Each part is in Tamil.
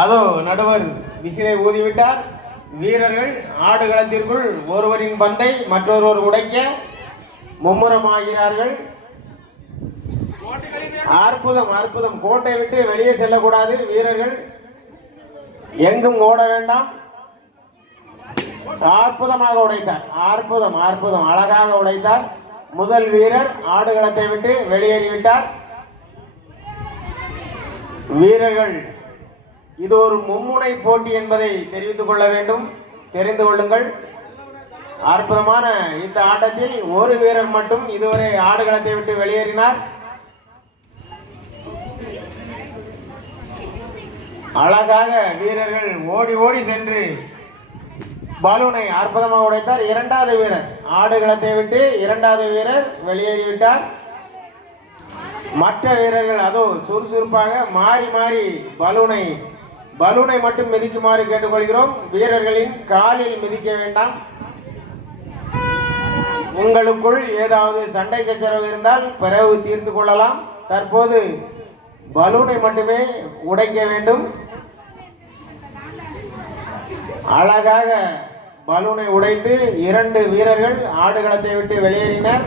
அதோ நடுவர் விசிலை ஊதிவிட்டார். வீரர்கள் ஆடுகளத்திற்குள் ஒருவரின் பந்தை மற்றொருவர் உடைக்க மும்முரமாகிறார்கள். அற்புதம் அற்புதம். கோட்டை விட்டு வெளியே செல்லக்கூடாது. வீரர்கள் எங்கும் ஓட வேண்டாம். அற்புதமாக உடைத்தார். அற்புதம் அற்புதம். அழகாக உடைத்தார். முதல் வீரர் ஆடுகளத்தை விட்டு வெளியேறிவிட்டார். வீரர்கள் இது ஒரு மும்முனை போட்டி என்பதை தெரிவித்துக் கொள்ள வேண்டும். தெரிந்து கொள்ளுங்கள். அற்புதமான இந்த ஆட்டத்தில் ஒரு வீரர் மட்டும் இதுவரை ஆடுகளத்தை விட்டு வெளியேறினார். அழகாக வீரர்கள் ஓடி ஓடி சென்று பலூனை அற்புதமாக உடைத்தார். இரண்டாவது வீரர் ஆடுகளத்தை விட்டு இரண்டாவது வீரர் வெளியேறிவிட்டார். மற்ற வீரர்கள் அதோ சுறுசுறுப்பாக மாறி மாறி பலூனை மட்டும் மிதிக்குமாறு கேட்டுக்கொள்கிறோம். வீரர்களின் காலில் மிதிக்க வேண்டாம். உங்களுக்குள் ஏதாவது சண்டை சச்சரவு இருந்தால் பிறகு தீர்த்து கொள்ளலாம். தற்போது பலூனை மட்டுமே உடைக்க வேண்டும். அழகாக பலூனை உடைத்து இரண்டு வீரர்கள் ஆடுகளத்தை விட்டு வெளியேறினர்.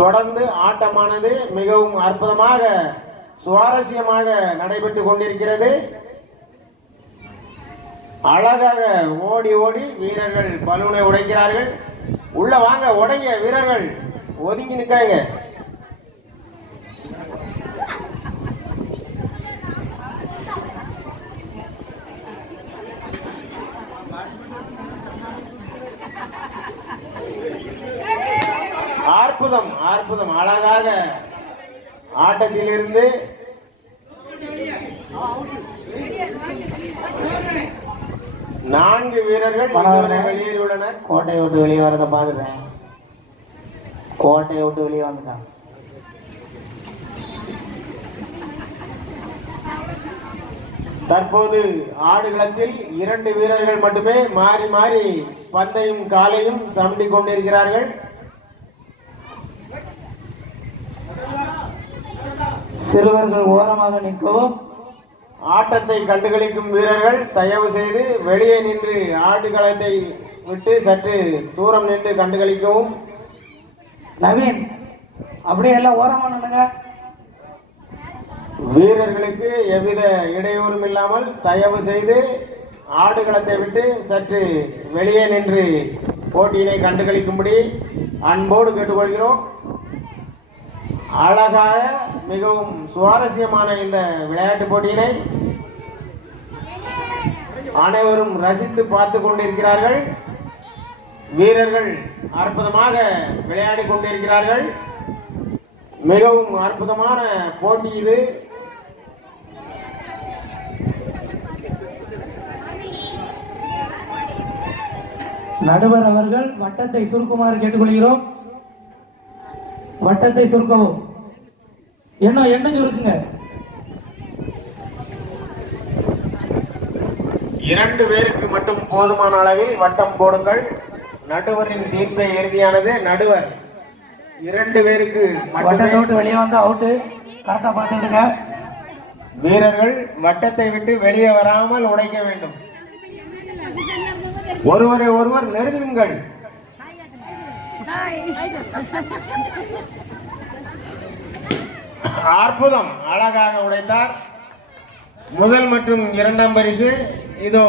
தொடர்ந்து ஆட்டமானது மிகவும் அற்புதமாக சுவாரஸ்யமாக நடைபெற்று கொண்டிருக்கிறது. அழகாக ஓடி ஓடி வீரர்கள் பலூனை உடைக்கிறார்கள். உள்ள வாங்க, உடைங்க வீரர்கள், ஒதுங்கி நிற்காங்க. அற்புதம் அற்புதம். அழகாக ஆட்டத்திலிருந்து நான்கு வீரர்கள் வெளியேறியுள்ளனர். கோட்டையை விட்டு வெளியே வரதை பார்த்துட்டேன். கோட்டையை விட்டு வெளியே வந்துட்டான். தற்போது ஆடுகளத்தில் இரண்டு வீரர்கள் மட்டுமே மாறி மாறி பந்தையும் காலையும் சமட்டி கொண்டிருக்கிறார்கள். சிறுவர்கள் ஓரமாக நிற்கவும். ஆட்டத்தை கண்டுகளிக்கும் வீரர்கள் தயவு செய்து வெளியே நின்று ஆடுகளத்தை விட்டு சற்று தூரம் நின்று கண்டுகளிக்கவும். நவீன், அப்படியே எல்லாம் ஓரமாக நின்னுங்க. வீரர்களுக்கு எவ்வித இடையூறும் இல்லாமல் தயவு செய்து ஆடுகளத்தை விட்டு சற்று வெளியே நின்று போட்டியினை கண்டுகளிக்கும்படி அன்போடு கேட்டுக்கொள்கிறோம். அழகாக மிகவும் சுவாரஸ்யமான இந்த விளையாட்டு போட்டியினை அனைவரும் ரசித்து பார்த்து கொண்டிருக்கிறார்கள். வீரர்கள் அற்புதமாக விளையாடி கொண்டிருக்கிறார்கள். மிகவும் அற்புதமான போட்டி இது. நடுவர் அவர்கள் வட்டத்தை சுருக்குமாறு கேட்டுக்கொள்கிறோம். வட்டத்தை சுருக்கவும். என்ன சுருக்குங்க. இரண்டு பேருக்கு மட்டும் போதுமான அளவில் வட்டம் போடுங்கள். நடுவரின் தீர்ப்பை இறுதியானது. நடுவர் இரண்டு பேருக்கு வட்டத்தோட்டு வெளியே வந்து அவுட்டு. கரெக்டா பார்த்துடுங்க. வீரர்கள் வட்டத்தை விட்டு வெளியே வராமல் உடைக்க வேண்டும். ஒருவரை ஒருவர் நெருங்குங்கள். அற்புதம். அழகாக உடைத்தார். முதல் மற்றும் இரண்டாம் பரிசு இதோ